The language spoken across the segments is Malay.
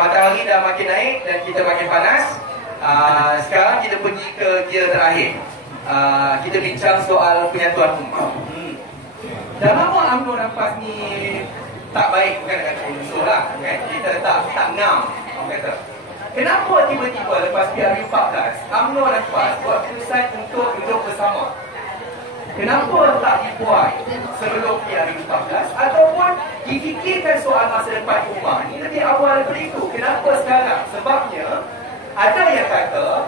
matahari dah makin naik dan kita makin panas. Sekarang kita pergi ke gear terakhir. Kita bincang soal penyatuan umat. Dah lama UMNO dan PAS ni tak baik, bukan dengan unsur lah, kan? Kita tak ngam, orang kata. Kenapa tiba-tiba lepas PRU 14 UMNO dan PAS buat keputusan untuk duduk bersama? Kenapa tak dibuat sebelum PRU 14 ataupun difikirkan soal masa depan umat ni lebih awal daripada itu? Kenapa sekarang? Sebabnya ada yang kata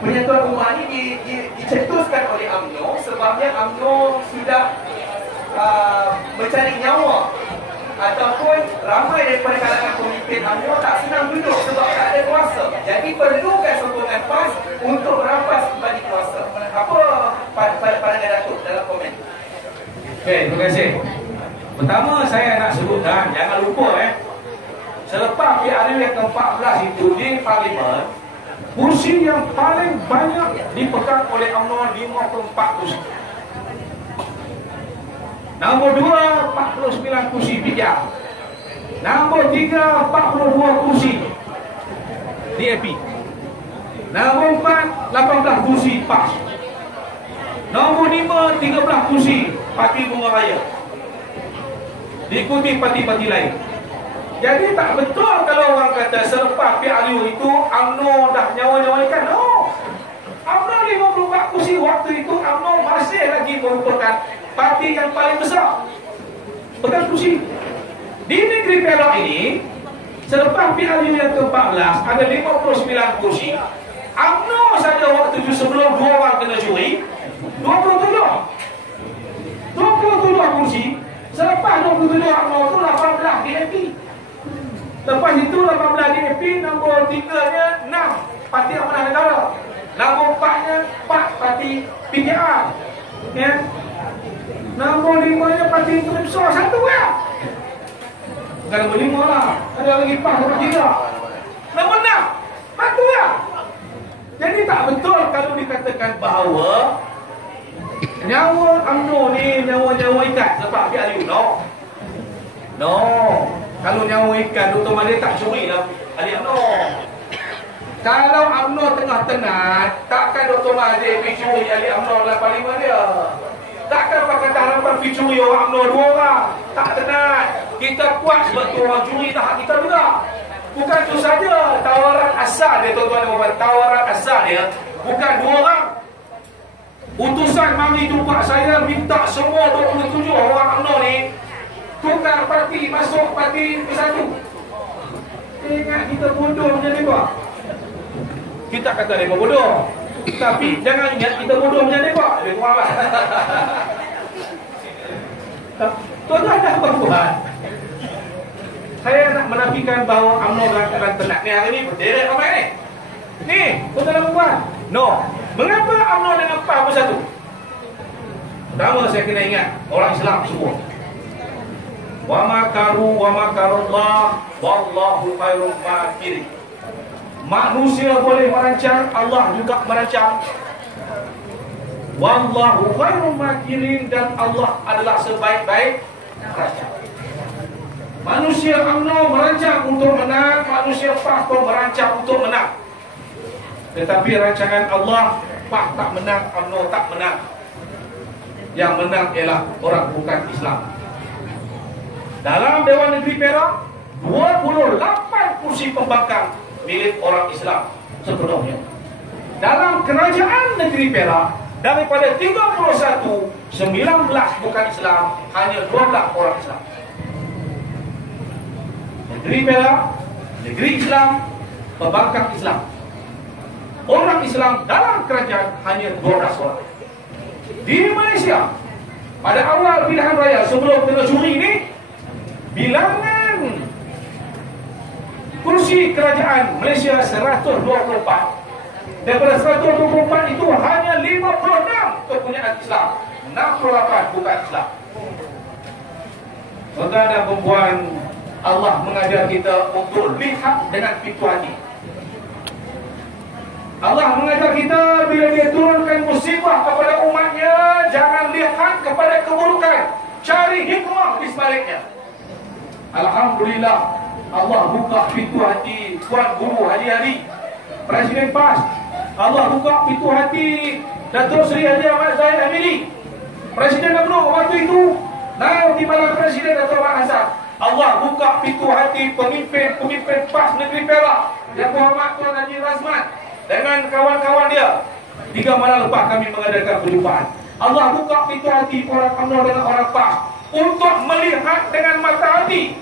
penyatuan umat ni dicetuskan oleh UMNO sebabnya UMNO sudah mencari nyawa, ataupun ramai daripada kalangan pemimpin UMNO tak senang duduk sebab tak ada kuasa. Jadi perlukan sokongan PAS untuk merampas kembali kuasa. Apa pandangan Datuk dalam komen? Okey, terima kasih. Pertama saya nak sebutkan, jangan lupa selepas PRU yang ke-14 itu di Parlimen, kursi yang paling banyak dipegang oleh UMNO 54 kursi. Nombor 2, 49 kursi PKR. Nombor 3, 42 kursi DAP. Nombor 4, 18 kursi PAS. Nombor 5, 13 kursi Parti Bunga Raya, diikuti parti-parti lain. Jadi tak betul kalau orang kata selepas PRU itu UMNO dah nyawa-nyawakan. No, UMNO 54 kursi waktu itu UMNO masih lagi merupakan parti yang paling besar pegang kursi. Di negeri Perak ini selepas PRU yang ke-14 ada 59 kursi. UMNO saja waktu itu sebelum 2 orang kena curi 27 kursi. Selepas 27 UMNO itu 18 DAP. Lepas itu 18 DAP, nombor 3-nya 6 Parti Amanah Negara, nombor 4-nya 4 Parti PKR, ya. Nombor 5-nya Parti Interi Besar, satu ya. Bukan nombor 5 lah, ada lagi PAS nombor 3. Nombor 6, satu ya. Jadi tak betul kalau dikatakan bahawa nyawa UMNO ni nyawa ikan sebab PRU. No. Kalau nyawa ikan, Dr. Mahathir tak curi lah ahli UMNO. Kalau UMNO tengah tenat, takkan Dr. Mahathir pergi curi ahli UMNO dalam parlimen dia. Takkan Pakatan Harapan pergi curi orang UMNO 2 orang. Tak tenat. Kita kuat sebab tu orang curi dah hak kita juga. Bukan tu saja, tawaran asal dia, tuan-tuan dan puan-puan. Tawaran asal dia bukan 2 orang. Utusan mari jumpa saya minta semua 27 orang UMNO ni tukar parti, masuk parti bersatu. Ingat kita bodoh macam ni buat. Kita kata mereka bodoh, tapi jangan ingat kita bodoh macam ni buat. Lebih kurang lah. Tuan-tuan dan puan-puan, saya nak menafikan bahawa UMNO akan tenat ni hari ni berderet ramai ni. Ni, tuan-tuan dan puan. No. Mengapa UMNO dengan PAS bersatu? Pertama saya kena ingat orang Islam semua. Wa makaru wa makarullah wallahu khairul makirin. Manusia boleh merancang, Allah juga merancang. Wallahu khairul makirin, dan Allah adalah sebaik-baik perancang. Manusia UMNO merancang untuk menang, manusia PAS pun merancang untuk menang. Tetapi rancangan Allah, PAS tak menang, UMNO tak menang. Yang menang ialah orang bukan Islam. Dalam Dewan Negeri Perak, 28 kursi pembangkang milik orang Islam sepenuhnya. Dalam Kerajaan Negeri Perak, daripada 31, 19 bukan Islam, hanya 12 orang Islam. Negeri Perak, negeri Islam, pembangkang Islam. Orang Islam dalam kerajaan hanya 12 orang. Di Malaysia, pada awal pilihan raya sebelum kena curi ini, bilangan kursi kerajaan Malaysia 124. Daripada 124 itu hanya 56 kepunyaan Islam, 68 bukan Islam. Tuan-tuan dan puan, Allah mengajar kita untuk lihat dengan pintu hati. Allah mengajar kita bila dia turunkan musibah kepada umatnya, jangan lihat kepada keburukan, cari hikmah di sebaliknya. Alhamdulillah, Allah buka pintu hati Tuan Guru Haji Ali, Presiden PAS. Allah buka pintu hati Datuk Seri Haji Ahmad Zahid Hamidi, Presiden UMNO waktu itu. Now Timbalan Presiden Datuk Ahmad Hasan. Allah buka pintu hati pemimpin PAS Negeri Perak Yang Berhormat Tuan Haji Razman dengan kawan-kawan dia. 3 malam lepas kami mengadakan perjumpaan. Allah buka pintu hati orang UMNO dengan orang PAS untuk melihat dengan mata hati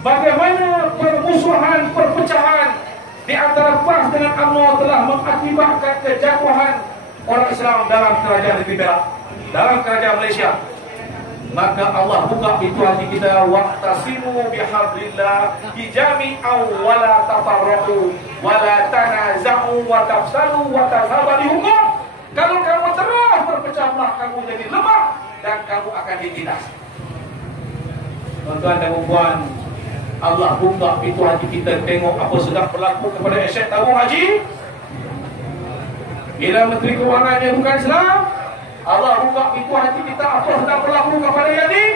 bagaimana permusuhan, perpecahan di antara PAS dengan UMNO telah mengakibatkan kejatuhan orang Islam dalam kerajaan negeri Perak, dalam kerajaan Malaysia. Maka Allah buka pintu hati kita, waqtasimu bihablillah jami'an wa la tafarraqu wa la tanaza'u wa tafsalu wa tazhabu bihukum. Kalau kamu terus berpecah belah, kamu jadi lemah dan kamu akan ditindas. Tuan-tuan dan puan, Allah buka pintu hati kita, tengok apa sedang berlaku kepada Syekh Tabung Haji. Bila Menteri Kewangannya bukan Islam, Allah buka pintu hati kita, apa sedang berlaku kepada Yadi.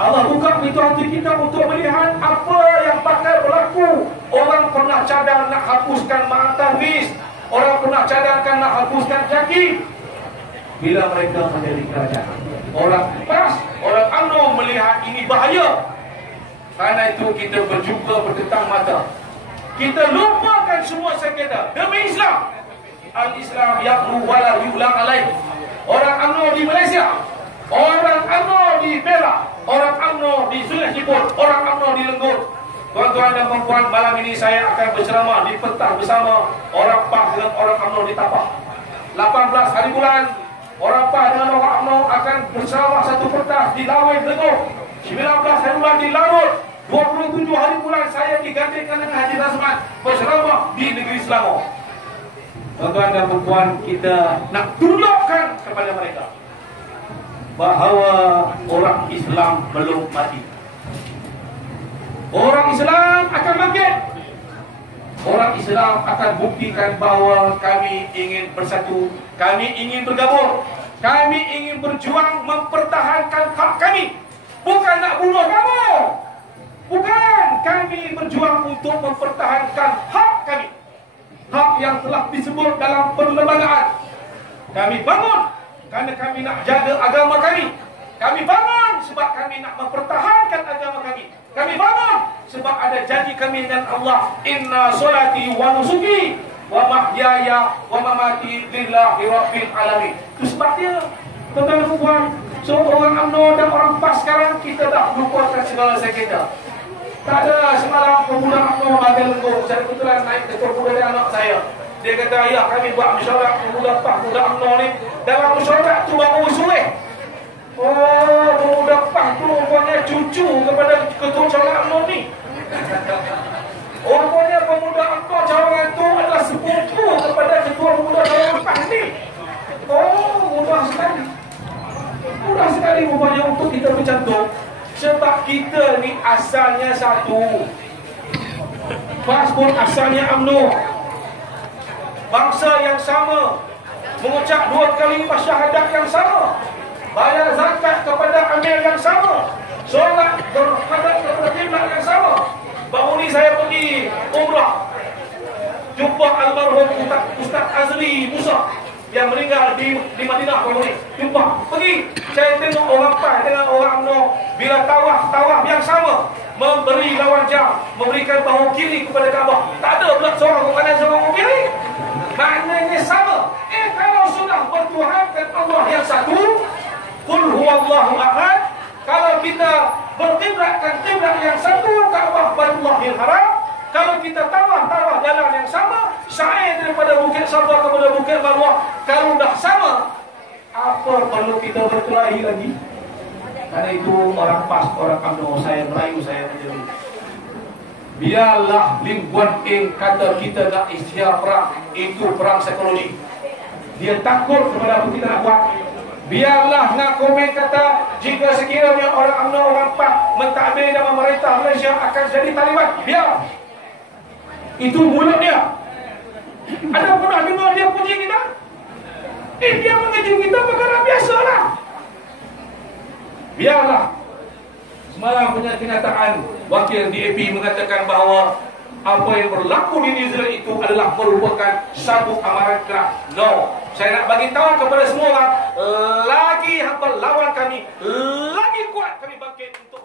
Allah buka pintu hati kita untuk melihat apa yang bakal berlaku. Orang pernah cadang nak hapuskan Ma'atahfiz, orang pernah cadangkan nak hapuskan Jaki. Bila mereka menjadi kerajaan, orang PAS, orang UMNO melihat ini bahaya. Karena itu kita berjumpa bertetang mata. Kita lupakan semua sengketa demi Islam. Al-Islam yaqru wala yu'lam alaih. Orang UMNO di Malaysia, orang UMNO di Perak, orang UMNO di Sungai Ciput, orang UMNO di Lenggur. Tuan-tuan dan puan-puan, malam ini saya akan berceramah di pentas bersama orang PAS dengan orang UMNO di Tapak. 18 hari bulan, orang PAS dengan orang UMNO akan berceramah satu pentas di Lawai Lenggur. 19 hari bulan di Larut. 27 hari bulan saya digantikan dengan Haji Razman berceramah di negeri Selangor. Tuan-tuan dan puan, kita nak tunjukkan kepada mereka bahawa orang Islam belum mati. Orang Islam akan bangkit. Orang Islam akan buktikan bahawa kami ingin bersatu, kami ingin bergabung, kami ingin berjuang mempertahankan hak kami. Bukan nak bunuh kamu. Bukan, kami berjuang untuk mempertahankan hak kami. Hak yang telah disebut dalam perlembagaan. Kami bangun kerana kami nak jaga agama kami. Kami bangun sebab kami nak mempertahankan agama kami. Kami bangun sebab ada janji kami dengan Allah, inna solati wa nusuki wa mahyaya wa mamati lillahi rabbil alamin. Itu sebabnya, tuan-tuan dan puan, so orang UMNO dan orang PAS sekarang kita dah lupakan segala sengketa. Tak ada semalam pemuda UMNO Bagai Lenggur, saya kebetulan naik ketua pemuda dari anak saya. Dia kata, ya kami buat mesyuarat pemuda PAS, pemuda UMNO ni. Dalam mesyuarat tu baru usulih. Oh, pemuda PAS tu rupanya cucu kepada ketua cawangan UMNO ni. Rupanya pemuda UMNO cawangan tu adalah sepupu kepada ketua pemuda cawangan PAS ni. Oh, mudah sekali. Mudah sekali rupanya untuk kita bercantum. Sebab kita ni asalnya satu. PAS pun asalnya UMNO. Bangsa yang sama, mengucap 2 kalimah syahadat yang sama, bayar zakat kepada amir yang sama, solat berhadap kepada kiblat yang sama. Baru ni saya pergi umrah, jumpa almarhum Ustaz Azli Musa yang meninggal di Madinah baru ni. Jumpa, pergi, saya tengok orang PAS dengan orang UMNO bila tawaf yang sama, memberi lawan jam, memberikan bahu kiri kepada Kaabah. Tak ada pula seorang ke kanan, seorang ke kiri. Maknanya sama. Kalau sudah bertuhankan Allah yang satu, qul huwallahu ahad, kalau kita berkiblatkan kiblat yang satu, Kaabah Baitullahil Haram, kalau kita tawaf jalan yang sama, sa'i daripada Bukit Safa kepada Bukit Marwah, kalau dah sama, apa perlu kita berkelahi lagi? Karena itu orang PAS, orang UMNO, saya merayu, saya menjadi. Biarlah Lim Guan Eng kata kita nak isytiar perang, itu perang psikologi. Dia takut kepada apa kita nak buat. Biarlah nak komen kata jika sekiranya orang UMNO, orang PAS mentadbir dan memerintah Malaysia akan jadi Taliban. Biar. Itu mulut dia. Ada pernah dengar dia puji kita? Dia mengaji kita perkara biasalah. Biarlah. Semalam punya kenyataan wakil DAP mengatakan bahawa apa yang berlaku di New Zealand itu adalah merupakan satu amaran keras. No, saya nak bagi tahu kepada semua orang, lagi hampa lawan kami, lagi kuat kami bangkit untuk